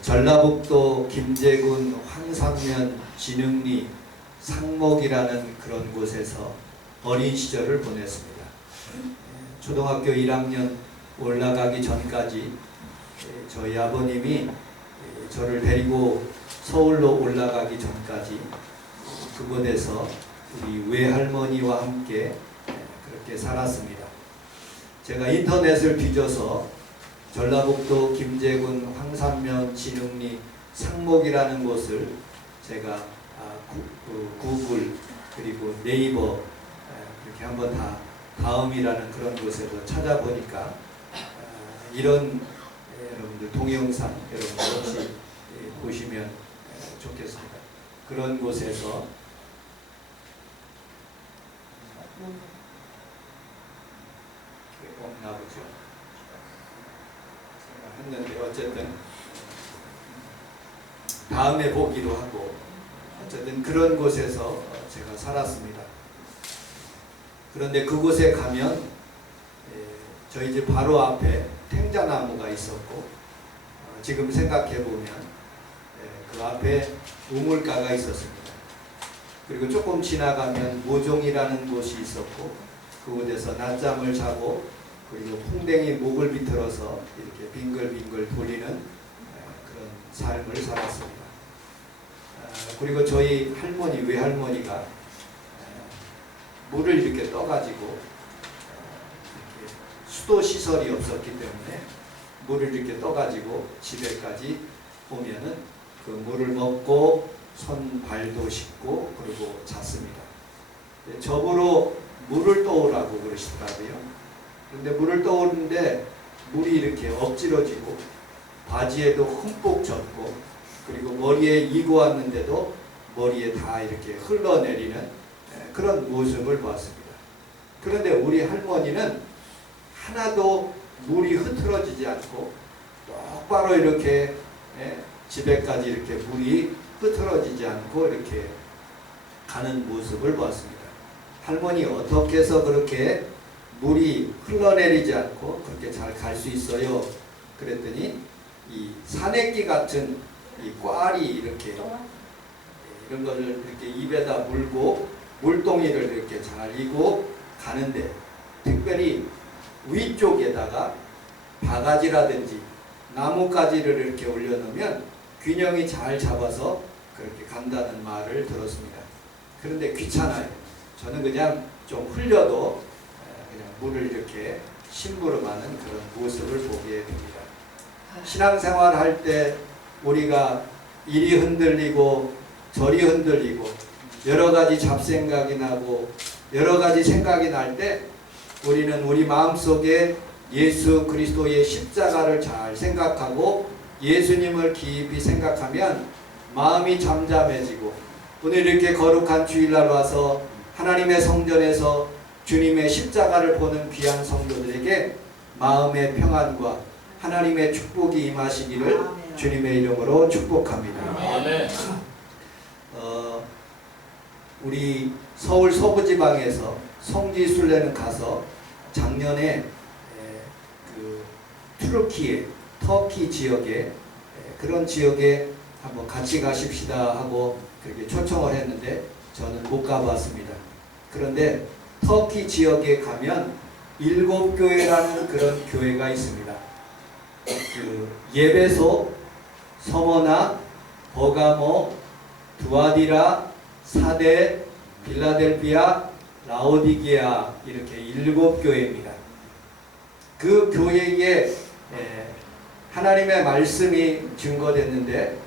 전라북도 김제군 황산면 진흥리 상목이라는 그런 곳에서 어린 시절을 보냈습니다. 초등학교 1학년 올라가기 전까지 저희 아버님이 저를 데리고 서울로 올라가기 전까지 그곳에서 우리 외할머니와 함께 그렇게 살았습니다. 제가 인터넷을 뒤져서 전라북도 김제군 황산면 진흥리 상목이라는 곳을 제가 구글 그리고 네이버 이렇게 한번 다 다음이라는 그런 곳에서 찾아보니까 이런 여러분들 동영상 여러분들 혹시 보시면 좋겠습니다. 그런 곳에서 없나 보죠. 했는데 어쨌든 다음에 보기로 하고 어쨌든 그런 곳에서 제가 살았습니다. 그런데 그곳에 가면 저희 집 바로 앞에 탱자나무가 있었고 지금 생각해 보면 그 앞에 우물가가 있었습니다. 그리고 조금 지나가면 모종이라는 곳이 있었고 그곳에서 낮잠을 자고 그리고 풍뎅이 목을 비틀어서 이렇게 빙글빙글 돌리는 그런 삶을 살았습니다. 그리고 저희 할머니, 외할머니가 물을 이렇게 떠가지고 이렇게 수도 시설이 없었기 때문에 물을 이렇게 떠가지고 집에까지 오면은 그 물을 먹고 손 발도 씻고 그리고 잤습니다. 저보러 물을 떠오라고 그러시더라고요. 그런데 물을 떠오르는데 물이 이렇게 엎질러지고 바지에도 흠뻑 젖고 그리고 머리에 이고 왔는데도 머리에 다 이렇게 흘러내리는 그런 모습을 보았습니다. 그런데 우리 할머니는 하나도 물이 흐트러지지 않고 똑바로 이렇게 집에까지 이렇게 물이 흐트러지지 않고 이렇게 가는 모습을 보았습니다. 할머니 어떻게 해서 그렇게 물이 흘러내리지 않고 그렇게 잘 갈 수 있어요? 그랬더니 이 산액기 같은 이 꽈리 이렇게 이런 거를 이렇게 입에다 물고 물동이를 이렇게 잘 이고 가는데 특별히 위쪽에다가 바가지라든지 나뭇가지를 이렇게 올려놓으면 균형이 잘 잡아서 그렇게 간다는 말을 들었습니다. 그런데 귀찮아요. 저는 그냥 좀 흘려도 그냥 물을 이렇게 심부름하는 그런 모습을 보게 됩니다. 신앙생활 할 때 우리가 이리 흔들리고 저리 흔들리고 여러 가지 잡생각이 나고 여러 가지 생각이 날 때 우리는 우리 마음속에 예수 그리스도의 십자가를 잘 생각하고 예수님을 깊이 생각하면 마음이 잠잠해지고 오늘 이렇게 거룩한 주일날 와서 하나님의 성전에서 주님의 십자가를 보는 귀한 성도들에게 마음의 평안과 하나님의 축복이 임하시기를 주님의 이름으로 축복합니다. 우리 서울 서부지방에서 성지순례는 가서 작년에 그 터키 지역에 그런 지역에 한번 같이 가십시다 하고 그렇게 초청을 했는데 저는 못 가봤습니다. 그런데 터키 지역에 가면 7교회라는 그런 교회가 있습니다. 그 예배소, 서머나, 버가모, 두아디라, 사데, 빌라델피아, 라오디게아 이렇게 7교회입니다. 그 교회에 하나님의 말씀이 증거됐는데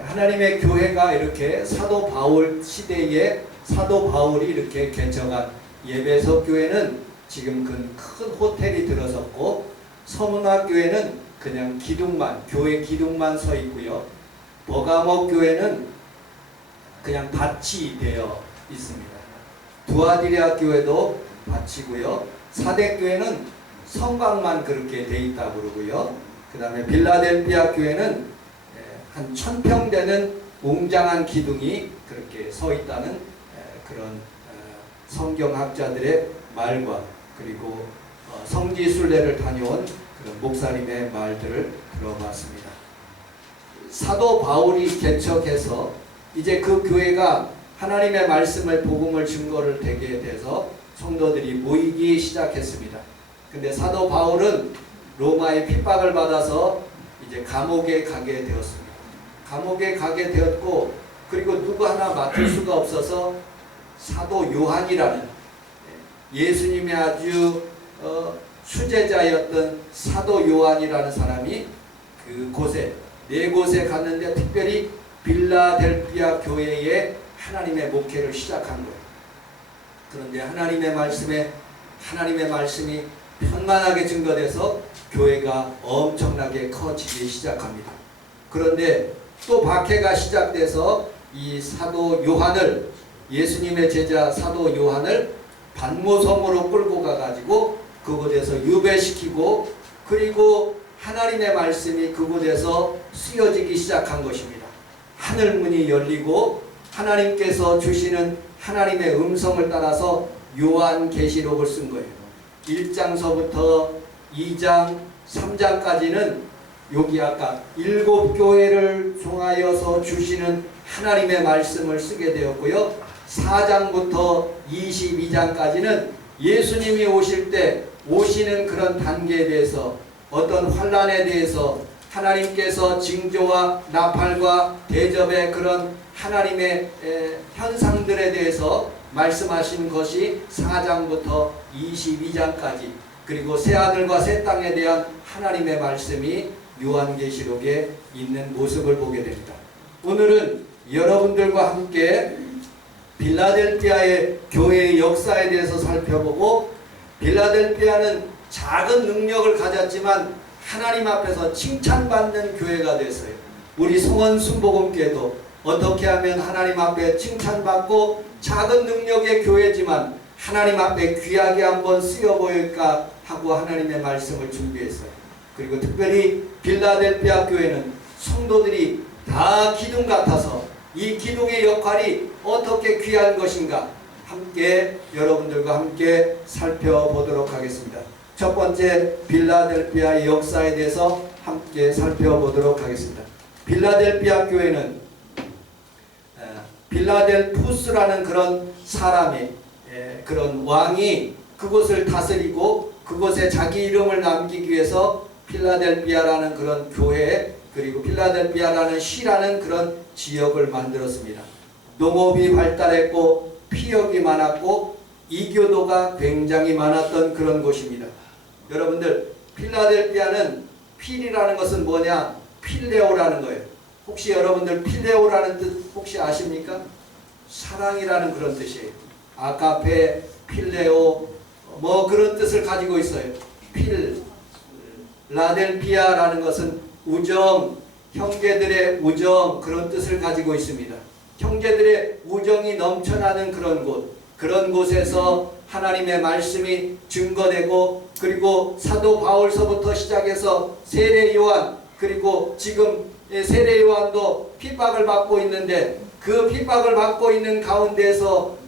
하나님의 교회가 이렇게 사도 바울 시대에 사도 바울이 이렇게 개척한 예배소 교회는 지금 큰 호텔이 들어섰고 서문화 교회는 그냥 기둥만 교회 기둥만 서 있고요. 버가모 교회는 그냥 밭이 되어 있습니다. 두아디라 교회도 밭이고요. 사대 교회는 성곽만 그렇게 돼 있다고 그러고요. 그 다음에 빌라델피아 교회는 한 1000평 되는 웅장한 기둥이 그렇게 서 있다는 그런 성경학자들의 말과 그리고 성지순례를 다녀온 그런 목사님의 말들을 들어봤습니다. 사도 바울이 개척해서 이제 그 교회가 하나님의 말씀을 복음을 증거를 되게 돼서 성도들이 모이기 시작했습니다. 근데 사도 바울은 로마의 핍박을 받아서 이제 감옥에 가게 되었습니다. 감옥에 가게 되었고, 그리고 누구 하나 맡을 수가 없어서 사도 요한이라는 예수님의 아주 수제자였던 사도 요한이라는 사람이 그곳에 네 곳에 갔는데 특별히 빌라델피아 교회에 하나님의 목회를 시작한 거예요. 그런데 하나님의 말씀이 편만하게 증거돼서 교회가 엄청나게 커지기 시작합니다. 그런데 또 박해가 시작돼서 이 사도 요한을, 예수님의 제자 사도 요한을 반모섬으로 끌고 가가지고 그곳에서 유배시키고, 그리고 하나님의 말씀이 그곳에서 쓰여지기 시작한 것입니다. 하늘문이 열리고 하나님께서 주시는 하나님의 음성을 따라서 요한계시록을 쓴 거예요. 1장서부터 2장, 3장까지는 여기 아까 7교회를 통하여서 주시는 하나님의 말씀을 쓰게 되었고요. 4장부터 22장까지는 예수님이 오실 때 오시는 그런 단계에 대해서, 어떤 환난에 대해서 하나님께서 징조와 나팔과 대접의 그런 하나님의 현상들에 대해서 말씀하신 것이 4장부터 22장까지, 그리고 새하늘과 새 땅에 대한 하나님의 말씀이 요한계시록에 있는 모습을 보게 됩니다. 오늘은 여러분들과 함께 빌라델피아의 교회의 역사에 대해서 살펴보고, 빌라델피아는 작은 능력을 가졌지만 하나님 앞에서 칭찬받는 교회가 됐어요. 우리 성원 순복음교회도 어떻게 하면 하나님 앞에 칭찬받고 작은 능력의 교회지만 하나님 앞에 귀하게 한번 쓰여 보일까 하고 하나님의 말씀을 준비했어요. 그리고 특별히 빌라델피아 교회는 성도들이 다 기둥 같아서 이 기둥의 역할이 어떻게 귀한 것인가 함께 여러분들과 함께 살펴보도록 하겠습니다. 첫 번째, 빌라델피아의 역사에 대해서 함께 살펴보도록 하겠습니다. 빌라델피아 교회는 빌라델푸스라는 그런 사람이, 그런 왕이 그곳을 다스리고 그곳에 자기 이름을 남기기 위해서 필라델피아라는 그런 교회, 그리고 필라델피아라는 시라는 그런 지역을 만들었습니다. 농업이 발달했고 피역이 많았고 이교도가 굉장히 많았던 그런 곳입니다. 여러분들, 필라델피아는 필이라는 것은 뭐냐? 필레오라는 거예요. 혹시 여러분들 필레오라는 뜻 혹시 아십니까? 사랑이라는 그런 뜻이에요. 아가페, 필레오 뭐 그런 뜻을 가지고 있어요. 라델피아라는 것은 우정, 형제들의 우정, 그런 뜻을 가지고 있습니다. 형제들의 우정이 넘쳐나는 그런 곳, 그런 곳에서 하나님의 말씀이 증거되고, 그리고 사도 바울서부터 시작해서 세례 요한, 그리고 지금 세례 요한도 핍박을 받고 있는데, 그 핍박을 받고 있는 가운데서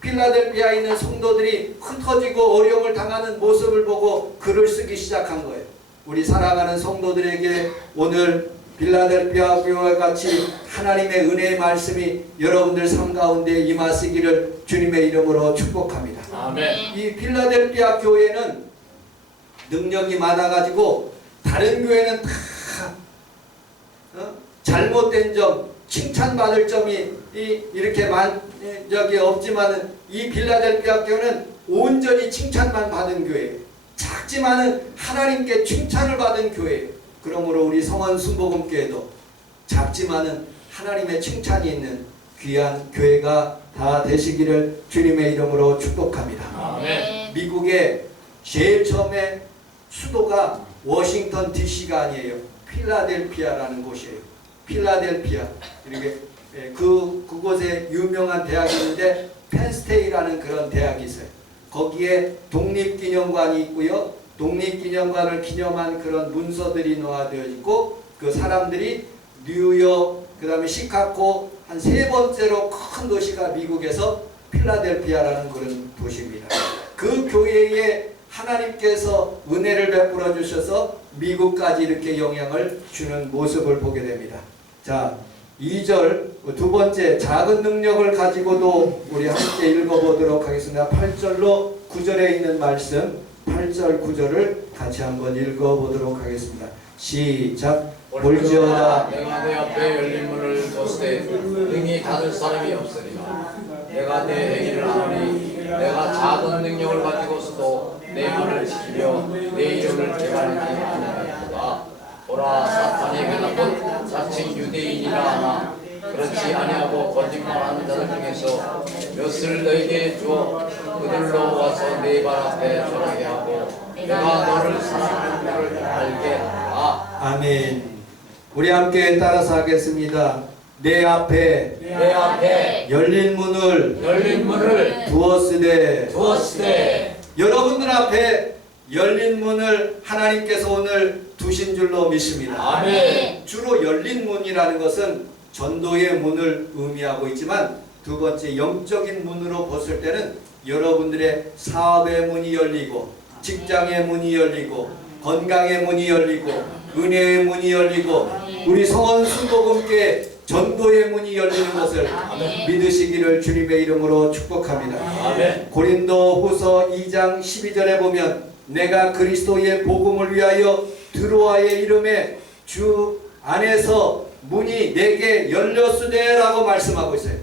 필라델피아에 있는 성도들이 흩어지고 어려움을 당하는 모습을 보고 글을 쓰기 시작한 거예요. 우리 사랑하는 성도들에게 오늘 빌라델피아 교회와 같이 하나님의 은혜의 말씀이 여러분들 삶 가운데 임하시기를 주님의 이름으로 축복합니다. 아멘. 이 필라델피아 교회는 능력이 많아가지고 다른 교회는 다 잘못된 점, 칭찬받을 점이 이렇게 적이 없지만은 이 빌라델피아 교회는 온전히 칭찬만 받은 교회예요. 작지만은 하나님께 칭찬을 받은 교회예요. 그러므로 우리 성원 순복음교회도 작지만은 하나님의 칭찬이 있는 귀한 교회가 다 되시기를 주님의 이름으로 축복합니다. 아멘. 미국의 제일 처음에 수도가 워싱턴 DC가 아니에요. 필라델피아라는 곳이에요. 필라델피아. 이렇게 그곳에 유명한 대학이 있는데 펜스테이라는 그런 대학이 있어요. 거기에 독립기념관이 있고요. 독립기념관을 기념한 그런 문서들이 놓아되어 있고, 그 사람들이 뉴욕, 그 다음에 시카고, 한 세 번째로 큰 도시가 미국에서 필라델피아라는 그런 도시입니다. 그 교회에 하나님께서 은혜를 베풀어 주셔서 미국까지 이렇게 영향을 주는 모습을 보게 됩니다. 자, 2절 두 번째 작은 능력을 가지고도 우리 함께 읽어보도록 하겠습니다. 8절로 9절에 있는 말씀 8절 9절을 같이 한번 읽어보도록 하겠습니다. 시작. 볼지어다 내가 내 앞에 열린 문을 뒀을 능히 닫을 사람이 없으리라. 내가 내 행위를 하노니 내가 작은 능력을 가지고서도 내 말을 지키며 내 이름을 개발하지 아니하였도다. 보라, 사탄이 회답은 자칭 유대인이라 하나 그렇지 아니하고 거짓말하는 자들 중에서 몇을 너에게 주어 그들로 와서 내 발 앞에 절하게 하고 내가 너를 사랑하는 줄을 알게 하라. 아멘. 우리 함께 따라서 하겠습니다. 내 앞에 열린 문을 두었으되 여러분들 앞에 열린 문을 하나님께서 오늘 두신 줄로 믿습니다. 아멘. 주로 열린 문이라는 것은 전도의 문을 의미하고 있지만 두 번째 영적인 문으로 봤을 때는 여러분들의 사업의 문이 열리고 직장의 문이 열리고 건강의 문이 열리고 은혜의 문이 열리고 우리 성원 순복음께 전도의 문이 열리는 것을 믿으시기를 주님의 이름으로 축복합니다. 아멘. 고린도 후서 2장 12절에 보면 내가 그리스도의 복음을 위하여 드로아의 이름에 주 안에서 문이 내게 열렸으되 라고 말씀하고 있어요.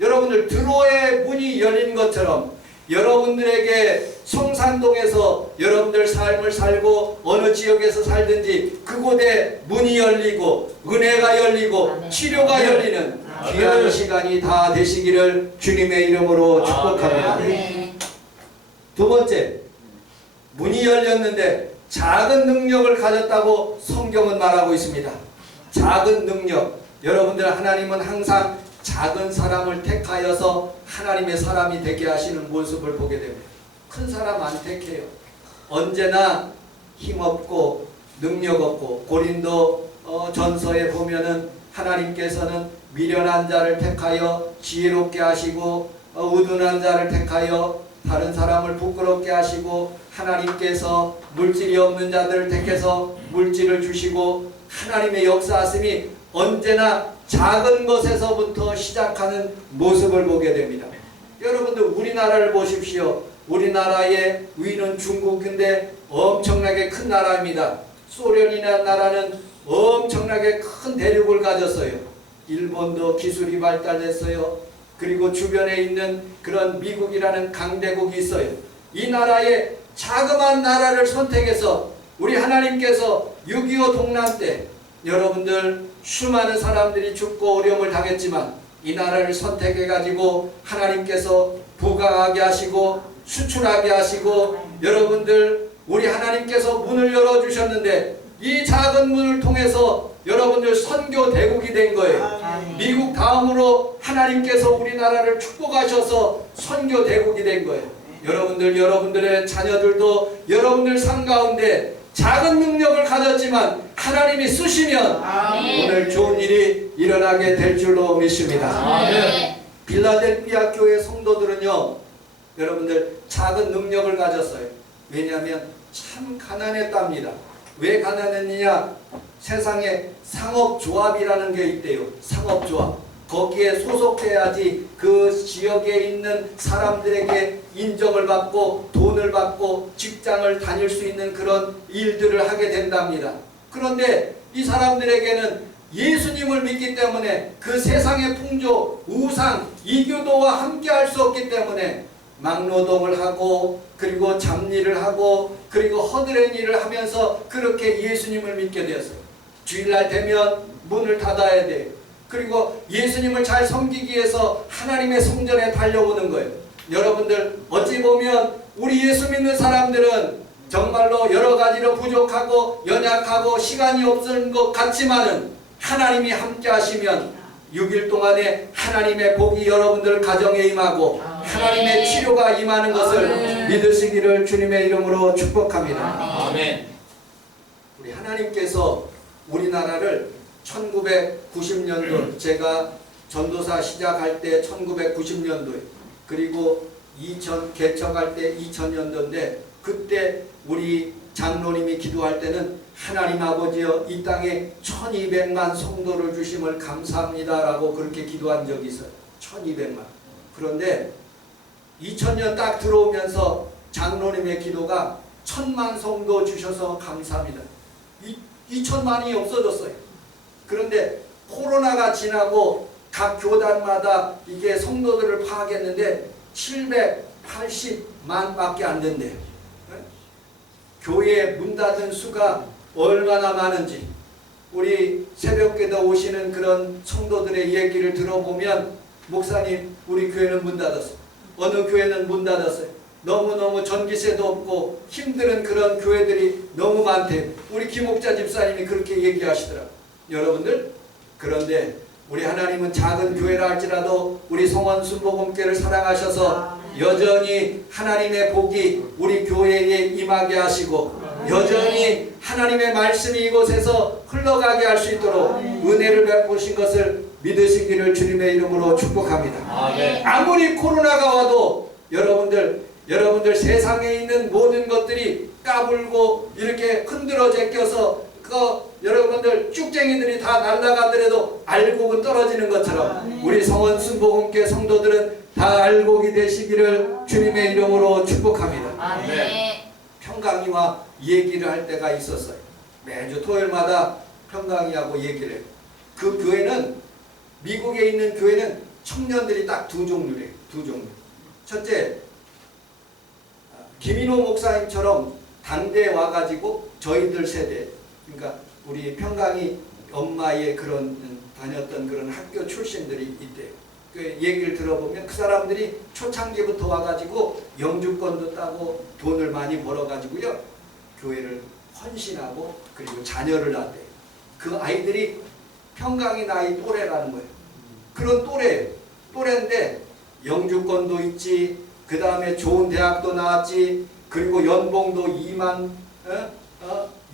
여러분들 드로아의 문이 열린 것처럼 여러분들에게 성산동에서 여러분들 삶을 살고 어느 지역에서 살든지 그곳에 문이 열리고 은혜가 열리고 치료가 열리는 귀한 시간이 다 되시기를 주님의 이름으로 축복합니다. 두 번째, 문이 열렸는데 작은 능력을 가졌다고 성경은 말하고 있습니다. 작은 능력. 여러분들 하나님은 항상 작은 사람을 택하여서 하나님의 사람이 되게 하시는 모습을 보게 됩니다. 큰 사람 안 택해요. 언제나 힘없고 능력 없고 고린도 전서에 보면은 하나님께서는 미련한 자를 택하여 지혜롭게 하시고 우둔한 자를 택하여 다른 사람을 부끄럽게 하시고 하나님께서 물질이 없는 자들을 택해서 물질을 주시고 하나님의 역사하심이 언제나 작은 것에서부터 시작하는 모습을 보게 됩니다. 여러분들 우리나라를 보십시오. 우리나라의 위는 중국인데 엄청나게 큰 나라입니다. 소련이라는 나라는 엄청나게 큰 대륙을 가졌어요. 일본도 기술이 발달했어요. 그리고 주변에 있는 그런 미국이라는 강대국이 있어요. 이 나라의 자그마한 나라를 선택해서 우리 하나님께서 6.25 동란 때 여러분들 수많은 사람들이 죽고 어려움을 당했지만 이 나라를 선택해 가지고 하나님께서 부강하게 하시고 수출하게 하시고 여러분들 우리 하나님께서 문을 열어주셨는데 이 작은 문을 통해서 여러분들 선교 대국이 된 거예요. 미국 다음으로 하나님께서 우리나라를 축복하셔서 선교 대국이 된 거예요. 여러분들의 자녀들도 여러분들 삶 가운데 작은 능력을 가졌지만 하나님이 쓰시면 오늘 좋은 일이 일어나게 될 줄로 믿습니다. 빌라델피아 교회 성도들은요, 여러분들 작은 능력을 가졌어요. 왜냐하면 참 가난했답니다. 왜 가난했느냐? 세상에 상업조합이라는 게 있대요. 상업조합. 거기에 소속돼야지 그 지역에 있는 사람들에게 인정을 받고 돈을 받고 직장을 다닐 수 있는 그런 일들을 하게 된답니다. 그런데 이 사람들에게는 예수님을 믿기 때문에 그 세상의 풍조, 우상, 이교도와 함께 할 수 없기 때문에 막노동을 하고 그리고 잡일을 하고 그리고 허드렛 일을 하면서 그렇게 예수님을 믿게 되었어요. 주일날 되면 문을 닫아야 돼요. 그리고 예수님을 잘 섬기기 위해서 하나님의 성전에 달려오는 거예요. 여러분들 어찌 보면 우리 예수 믿는 사람들은 정말로 여러 가지로 부족하고 연약하고 시간이 없을 것 같지만은 하나님이 함께 하시면 6일 동안에 하나님의 복이 여러분들 가정에 임하고 하나님의 치료가 임하는 것을 믿으시기를 주님의 이름으로 축복합니다. 아멘. 우리 하나님께서 우리나라를 1990년도 제가 전도사 시작할 때 1990년도에 그리고 개척할 때 2000년도인데 그때 우리 장로님이 기도할 때는 하나님 아버지여 이 땅에 1200만 성도를 주심을 감사합니다라고 그렇게 기도한 적이 있어요. 1200만. 그런데 2000년 딱 들어오면서 장로님의 기도가 1000만 성도 주셔서 감사합니다. 2000만이 없어졌어요. 그런데 코로나가 지나고 각 교단마다 이게 성도들을 파악했는데 780만 밖에 안 된대요. 교회 문 닫은 수가 얼마나 많은지 우리 새벽기도 오시는 그런 성도들의 얘기를 들어보면 목사님 우리 교회는 문 닫았어요. 어느 교회는 문 닫았어요. 너무너무 전기세도 없고 힘든 그런 교회들이 너무 많대요. 우리 김옥자 집사님이 그렇게 얘기하시더라고요. 여러분들 그런데 우리 하나님은 작은 교회라 할지라도 우리 성원순복음교회를 사랑하셔서 여전히 하나님의 복이 우리 교회에 임하게 하시고 여전히 하나님의 말씀이 이곳에서 흘러가게 할 수 있도록 은혜를 베푸신 것을 믿으시기를 주님의 이름으로 축복합니다. 아멘. 아무리 코로나가 와도 여러분들 세상에 있는 모든 것들이 까불고 이렇게 흔들어 제껴서 여러분들 쭉쟁이들이 다 날아가더라도 알곡은 떨어지는 것처럼 우리 성원순복음교회 성도들은 다 알곡이 되시기를 주님의 이름으로 축복합니다. 아멘. 평강이와 얘기를 할 때가 있었어요. 매주 토요일마다 평강이하고 얘기를 해요. 그 교회는 미국에 있는 교회는 청년들이 딱 두 종류래요. 두 종류. 첫째, 김인호 목사님처럼 당대에 와가지고 저희들 세대, 그러니까 우리 평강이 엄마의 그런 다녔던 그런 학교 출신들이 있대요. 그 얘기를 들어보면 그 사람들이 초창기부터 와가지고 영주권도 따고 돈을 많이 벌어가지고요 교회를 헌신하고 그리고 자녀를 낳대요. 그 아이들이 평강이 나이 또래라는 거예요. 그런 또래인데 영주권도 있지, 그 다음에 좋은 대학도 나왔지, 그리고 연봉도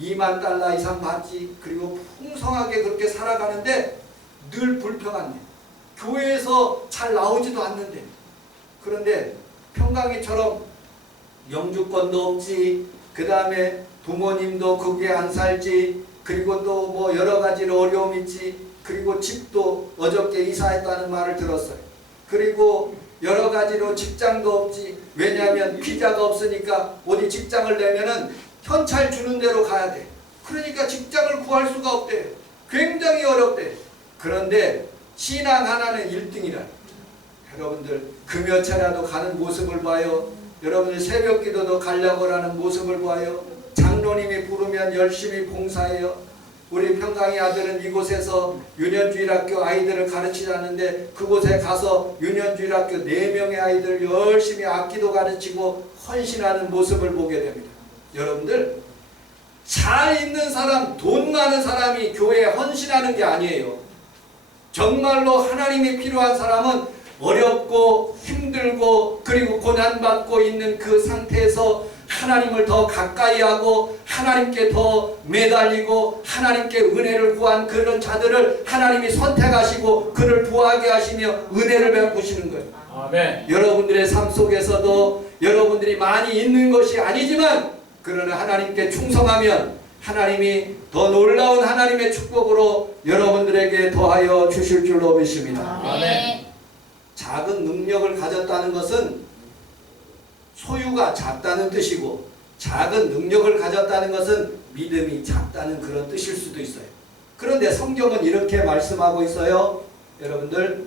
2만 달러 이상 받지, 그리고 풍성하게 그렇게 살아가는데 늘 불평한데 교회에서 잘 나오지도 않는데. 그런데 평강이처럼 영주권도 없지, 그 다음에 부모님도 거기에 안 살지, 그리고 또 뭐 여러 가지로 어려움 있지, 그리고 집도 어저께 이사했다는 말을 들었어요. 그리고 여러 가지로 직장도 없지. 왜냐하면 비자가 없으니까 어디 직장을 내면은 현찰 주는 대로 가야 돼. 그러니까 직장을 구할 수가 없대요. 굉장히 어렵대. 그런데 신앙 하나는 1등이라. 여러분들 금요 차라도 가는 모습을 봐요. 여러분들 새벽 기도도 가려고 하는 모습을 봐요. 장로님이 부르면 열심히 봉사해요. 우리 평강의 아들은 이곳에서 유년주일학교 아이들을 가르치자는데 그곳에 가서 유년주일학교 4명의 아이들 열심히 악기도 가르치고 헌신하는 모습을 보게 됩니다. 여러분들 잘 있는 사람, 돈 많은 사람이 교회에 헌신하는 게 아니에요. 정말로 하나님이 필요한 사람은 어렵고 힘들고 그리고 고난받고 있는 그 상태에서 하나님을 더 가까이 하고 하나님께 더 매달리고 하나님께 은혜를 구한 그런 자들을 하나님이 선택하시고 그를 부하게 하시며 은혜를 베푸시는 거예요. 아멘. 여러분들의 삶 속에서도 여러분들이 많이 있는 것이 아니지만 그러나 하나님께 충성하면 하나님이 더 놀라운 하나님의 축복으로 여러분들에게 더하여 주실 줄로 믿습니다. 아멘. 작은 능력을 가졌다는 것은 소유가 작다는 뜻이고 작은 능력을 가졌다는 것은 믿음이 작다는 그런 뜻일 수도 있어요. 그런데 성경은 이렇게 말씀하고 있어요. 여러분들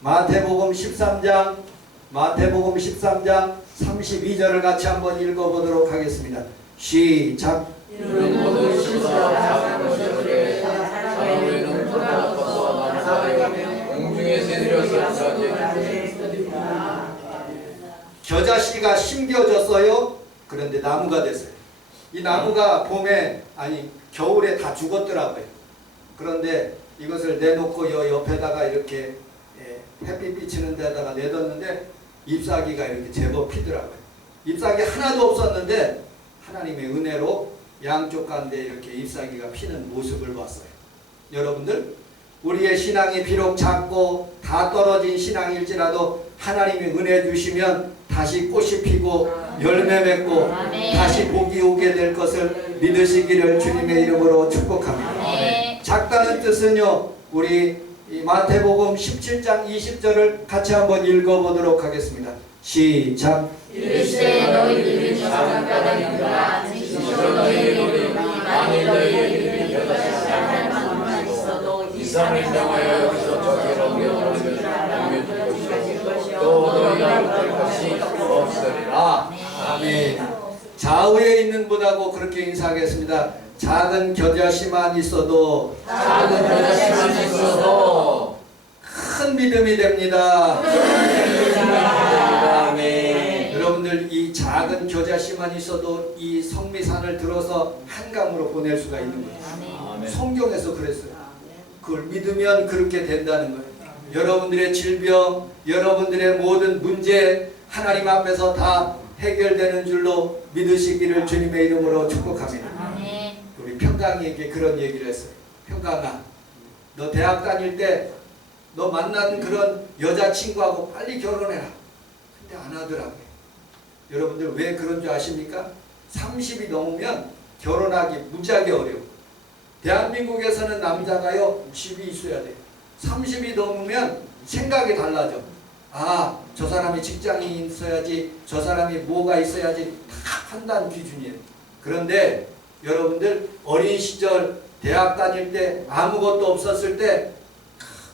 마태복음 13장 32절을 같이 한번 읽어보도록 하겠습니다. 시작. 이는 모든 시보다 작은 것이었기에 사람에는 보다 커서 감사하여 공중에 새들여서 부서지는 겨자씨가 심겨졌어요. 그런데 나무가 됐어요. 이 나무가 겨울에 다 죽었더라고요. 그런데 이것을 내놓고 옆에다가 이렇게 햇빛 비치는 데다가 내뒀는데 잎사귀가 이렇게 제법 피더라고요. 잎사귀 하나도 없었는데 하나님의 은혜로 양쪽 가운데 이렇게 잎사귀가 피는 모습을 봤어요. 여러분들 우리의 신앙이 비록 작고 다 떨어진 신앙일지라도 하나님이 은혜 주시면 다시 꽃이 피고 열매 맺고 아멘. 다시 복이 오게 될 것을 믿으시기를 주님의 이름으로 축복합니다. 아멘. 작다는 뜻은요, 우리 이 마태복음 17장 20절을 같이 한번 읽어보도록 하겠습니다. 시작. 이르시되 너희들이 작은 까닭이니라 진실로 너희들이 만일 너희들이 여덟 살 만큼만 있어도 이 이상을 향하여 여기서 저기로 옮겨줄 것이요 또 너희가 못할 것이 없으리라. 아멘. 좌우에 있는 분하고 그렇게 인사하겠습니다. 작은 겨자씨만 있어도 작은 여자씨만 있어도 큰 믿음이 됩니다. 아멘. 여러분들 이 작은 겨자씨만 있어도 이 성미산을 들어서 한강으로 보낼 수가 있는 거예요. 아멘. 성경에서 그랬어요. 그걸 믿으면 그렇게 된다는 거예요. 여러분들의 질병, 여러분들의 모든 문제 하나님 앞에서 다 해결되는 줄로 믿으시기를 주님의 이름으로 축복합니다. 아멘. 우리 평강이에게 그런 얘기를 했어요. 평강아, 너 대학 다닐 때 너 만난 그런 여자친구하고 빨리 결혼해라. 근데 안 하더라고요. 여러분들 왜 그런 줄 아십니까? 30이 넘으면 결혼하기 무지하게 어려워. 대한민국에서는 남자가요, 집이 있어야 돼요. 30이 넘으면 생각이 달라져. 아, 저 사람이 직장이 있어야지, 저 사람이 뭐가 있어야지, 다 판단 기준이에요. 그런데 여러분들 어린 시절 대학 다닐 때 아무것도 없었을 때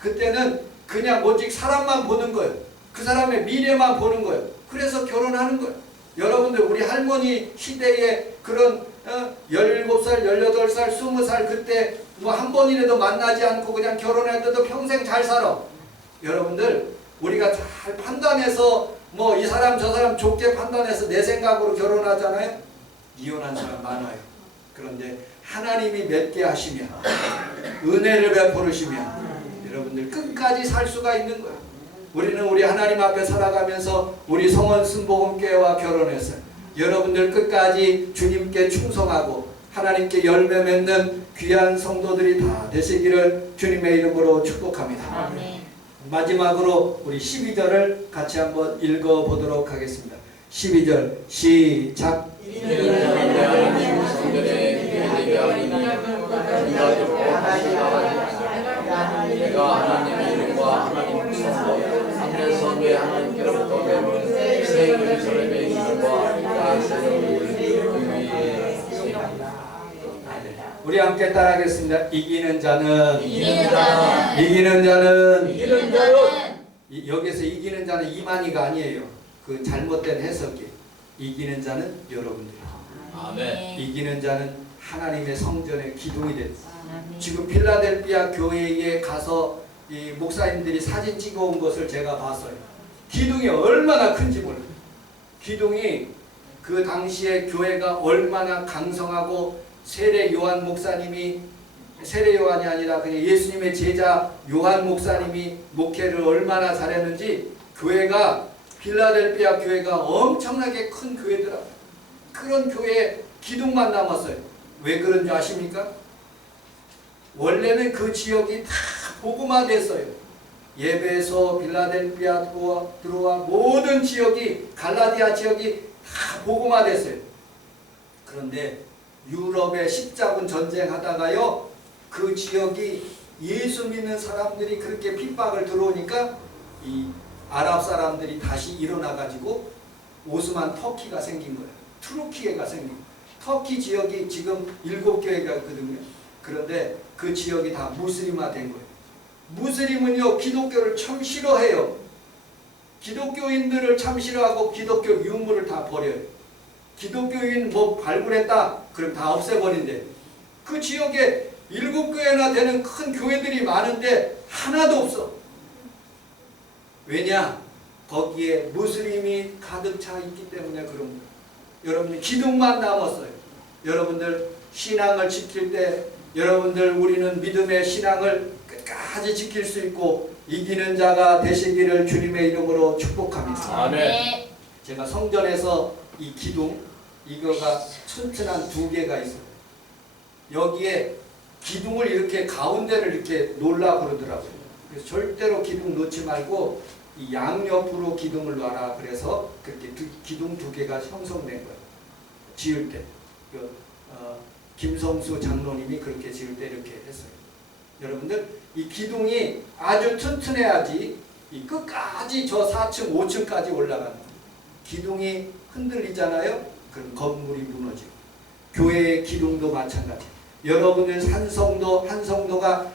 그때는 그냥 오직 사람만 보는 거예요. 그 사람의 미래만 보는 거예요. 그래서 결혼하는 거예요. 여러분들 우리 할머니 시대에 그런 17살, 18살, 20살 그때 뭐 한 번이라도 만나지 않고 그냥 결혼했는데도 평생 잘 살아. 여러분들 우리가 잘 판단해서 뭐 이 사람 저 사람 좋게 판단해서 내 생각으로 결혼하잖아요. 이혼한 사람 많아요. 그런데 하나님이 맺게 하시면 은혜를 베풀으시면 여러분들 끝까지 살 수가 있는 거예요. 우리는 우리 하나님 앞에 살아가면서 우리 성원 순복음교회와 결혼했어요. 여러분들 끝까지 주님께 충성하고 하나님께 열매 맺는 귀한 성도들이 다 되시기를 주님의 이름으로 축복합니다. 아멘. 마지막으로 우리 12절을 같이 한번 읽어보도록 하겠습니다. 12절 시작. 이는 하나님 성전에 기회되게 하리니 내가 하나님의 이름과 하나님 성도 하늘 선배 하나님께로부터 배운 새 예루살렘의 이름과 나의 세력을 그 위에 세우리라. 우리 함께 따라하겠습니다. 이기는 자는 이기는 자는 이기는 자는 이기는 자요. 여기서 이기는 자는 이만희가 아니에요. 그 잘못된 해석이. 이기는 자는 여러분들. 아멘. 이기는 자는 하나님의 성전의 기둥이 됐어요. 아멘. 지금 필라델피아 교회에 가서 이 목사님들이 사진 찍어온 것을 제가 봤어요. 기둥이 얼마나 큰지 몰라요. 기둥이 그 당시에 교회가 얼마나 강성하고 세례 요한 목사님이 세례 요한이 아니라 그냥 예수님의 제자 요한 목사님이 목회를 얼마나 잘했는지 교회가 필라델피아 교회가 엄청나게 큰 교회더라. 그런 교회에 기둥만 남았어요. 왜 그런 줄 아십니까? 원래는 그 지역이 다 복음화됐어요. 예배소, 필라델피아, 드로아 모든 지역이 갈라디아 지역이 다 복음화됐어요. 그런데 유럽의 십자군 전쟁하다가요, 그 지역이 예수 믿는 사람들이 그렇게 핍박을 들어오니까 이 아랍 사람들이 다시 일어나가지고 오스만 터키가 생긴 거예요. 투르키예가 생긴 거예요. 터키 지역이 지금 7교회가 있거든요. 그런데 그 지역이 다 무슬림화 된 거예요. 무슬림은요, 기독교를 참 싫어해요. 기독교인들을 참 싫어하고 기독교 유물을 다 버려요. 기독교인 뭐 발굴했다? 그럼 다 없애버린대. 그 지역에 7교회나 되는 큰 교회들이 많은데 하나도 없어. 왜냐? 거기에 무슬림이 가득 차 있기 때문에 그런 거예요. 여러분들 기둥만 남았어요. 여러분들 신앙을 지킬 때 여러분들 우리는 믿음의 신앙을 끝까지 지킬 수 있고 이기는 자가 되시기를 주님의 이름으로 축복합니다. 아멘. 제가 성전에서 이 기둥 이거가 튼튼한 2개가 있어요. 여기에 기둥을 이렇게 가운데를 이렇게 놓으려고 그러더라고요. 그래서 절대로 기둥 놓지 말고 이 양옆으로 기둥을 놔라 그래서 그렇게 기둥 두 개가 형성된 거예요. 지을 때 김성수 장로님이 그렇게 지을 때 이렇게 했어요. 여러분들 이 기둥이 아주 튼튼해야지 이 끝까지 저 4층 5층까지 올라가는 거예요. 기둥이 흔들리잖아요. 그럼 건물이 무너지고 교회의 기둥도 마찬가지. 여러분들 한 성도가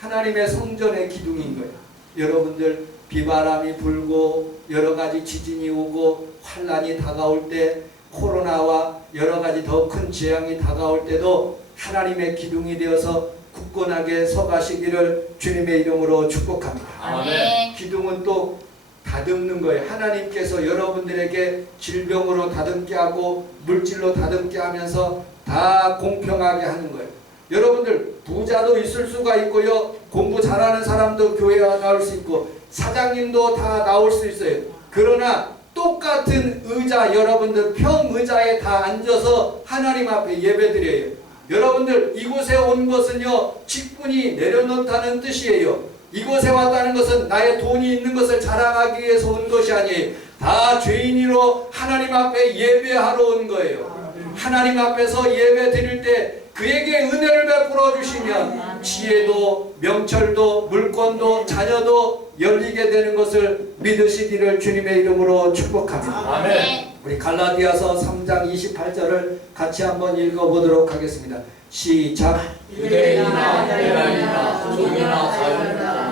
하나님의 성전의 기둥인 거예요. 여러분들 비바람이 불고 여러 가지 지진이 오고 환란이 다가올 때 코로나와 여러 가지 더 큰 재앙이 다가올 때도 하나님의 기둥이 되어서 굳건하게 서가시기를 주님의 이름으로 축복합니다. 아멘. 기둥은 또 다듬는 거예요. 하나님께서 여러분들에게 질병으로 다듬게 하고 물질로 다듬게 하면서 다 공평하게 하는 거예요. 여러분들 부자도 있을 수가 있고요. 공부 잘하는 사람도 교회에 나올 수 있고 사장님도 다 나올 수 있어요. 그러나 똑같은 의자 여러분들 평의자에 다 앉아서 하나님 앞에 예배드려요. 여러분들 이곳에 온 것은요 직분이 내려놓다는 뜻이에요. 이곳에 왔다는 것은 나의 돈이 있는 것을 자랑하기 위해서 온 것이 아니에요. 다 죄인으로 하나님 앞에 예배하러 온 거예요. 하나님 앞에서 예배 드릴 때 그에게 은혜를 베풀어 주시면 지혜도 명철도 물권도 자녀도 열리게 되는 것을 믿으시기를 주님의 이름으로 축복합니다. 아멘. 우리 갈라디아서 3장 28절을 같이 한번 읽어보도록 하겠습니다. 시작. 유대인이나 헬라인이나 종이나 자유인이나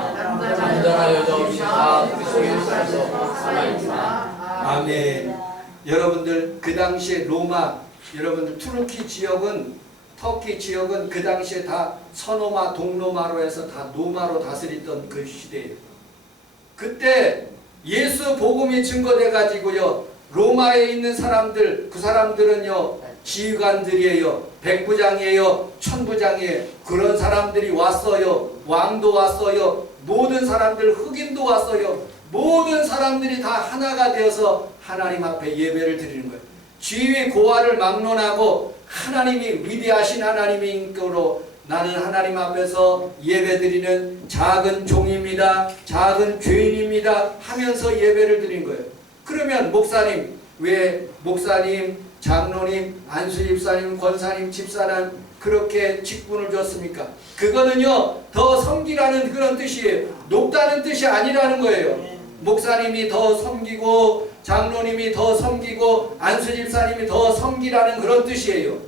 남자나 여자 없이 다 그리스도 예수께서 살아있구나. 아멘. 여러분들 그 당시에 로마 여러분들 터키 지역은 그 당시에 다 서노마 동로마로 해서 다 노마로 다스리던 그 시대예요. 그때 예수 복음이 증거돼 가지고요 로마에 있는 사람들 그 사람들은요 지휘관들이에요. 백부장이에요. 천부장이에요. 그런 사람들이 왔어요. 왕도 왔어요. 모든 사람들 흑인도 왔어요. 모든 사람들이 다 하나가 되어서 하나님 앞에 예배를 드리는 거예요. 지위 고하를 막론하고 하나님이 위대하신 하나님인 거로 나는 하나님 앞에서 예배드리는 작은 종입니다. 작은 죄인입니다. 하면서 예배를 드린 거예요. 그러면 목사님, 왜 목사님, 장로님, 안수집사님, 권사님, 집사님 그렇게 직분을 줬습니까? 그거는요 더 섬기라는 그런 뜻이에요. 높다는 뜻이 아니라는 거예요. 목사님이 더 섬기고 장로님이 더 섬기고 안수집사님이 더 섬기라는 그런 뜻이에요.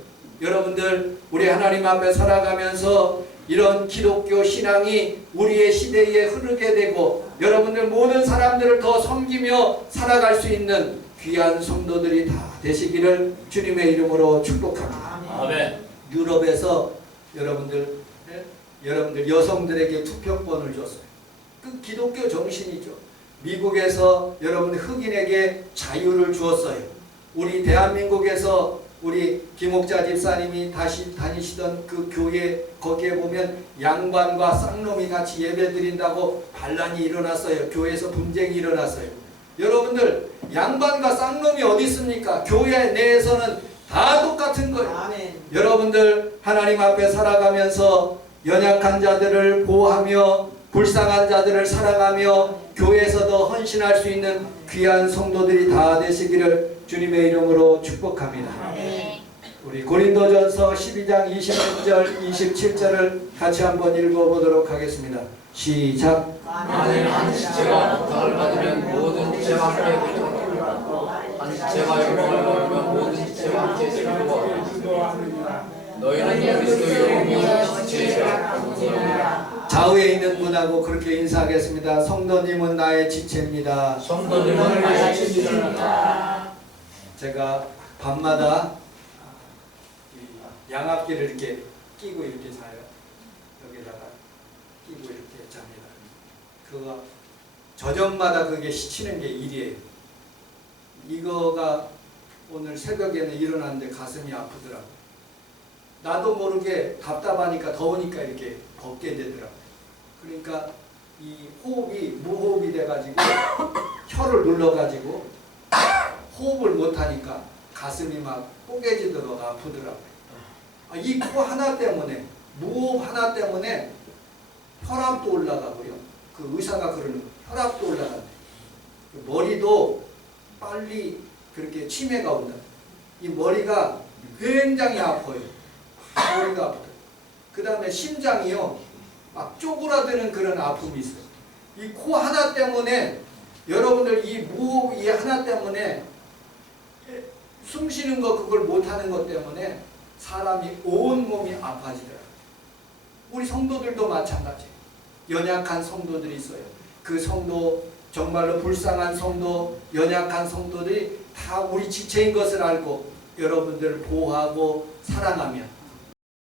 여러분들 우리 하나님 앞에 살아가면서 이런 기독교 신앙이 우리의 시대에 흐르게 되고 여러분들 모든 사람들을 더 섬기며 살아갈 수 있는 귀한 성도들이 다 되시기를 주님의 이름으로 축복합니다. 아멘. 유럽에서 여러분들 여성들에게 투표권을 줬어요. 그 기독교 정신이죠. 미국에서 여러분 흑인에게 자유를 주었어요. 우리 대한민국에서 우리 김옥자 집사님이 다시 다니시던 그 교회 거기에 보면 양반과 쌍놈이 같이 예배드린다고 반란이 일어났어요. 교회에서 분쟁이 일어났어요. 여러분들 양반과 쌍놈이 어디 있습니까? 교회 내에서는 다 똑같은 거예요. 아멘. 여러분들 하나님 앞에 살아가면서 연약한 자들을 보호하며 불쌍한 자들을 사랑하며 교회에서도 헌신할 수 있는 귀한 성도들이 다 되시기를 주님의 이름으로 축복합니다. 아멘. 우리 고린도전서 12장 26절 27절을 같이 한번 읽어보도록 하겠습니다. 시작. 만일 한 지체가 부탁을 받으면 모든 지체와 함께 기도하고 한 지체가 영광을 받으면 모든 지체와 함께 기도하고 너희는 그리스도의 영광을 지체이라. 좌우에 있는 분하고 그렇게 인사하겠습니다. 성도님은 나의 지체입니다. 성도님은 나의 지체입니다. 제가 밤마다 양압기를 이렇게 끼고 이렇게 자요. 여기다가 끼고 이렇게 잡니다. 그거 저녁마다 그게 시치는 게 일이에요. 이거가 오늘 새벽에는 일어났는데 가슴이 아프더라고요. 나도 모르게 답답하니까 더우니까 이렇게 벗게 되더라고요. 그러니까 이 호흡이 무호흡이 돼가지고 혀를 눌러가지고 호흡을 못하니까 가슴이 막 뽀개지도록 아프더라고요. 이 코 하나 때문에 무호흡 하나 때문에 혈압도 올라가고요. 그 의사가 그러는 거예요. 혈압도 올라간대. 머리도 빨리 그렇게 치매가 온다. 이 머리가 굉장히 아파요. 머리가 아프다. 그 다음에 심장이요, 막 쪼그라드는 그런 아픔이 있어요. 이 코 하나 때문에, 여러분들 이 무호흡 이 하나 때문에 숨 쉬는 거 그걸 못하는 것 때문에 사람이 온 몸이 아파지더라고요. 우리 성도들도 마찬가지예요. 연약한 성도들이 있어요. 그 성도, 정말로 불쌍한 성도, 연약한 성도들이 다 우리 지체인 것을 알고 여러분들을 보호하고 사랑하며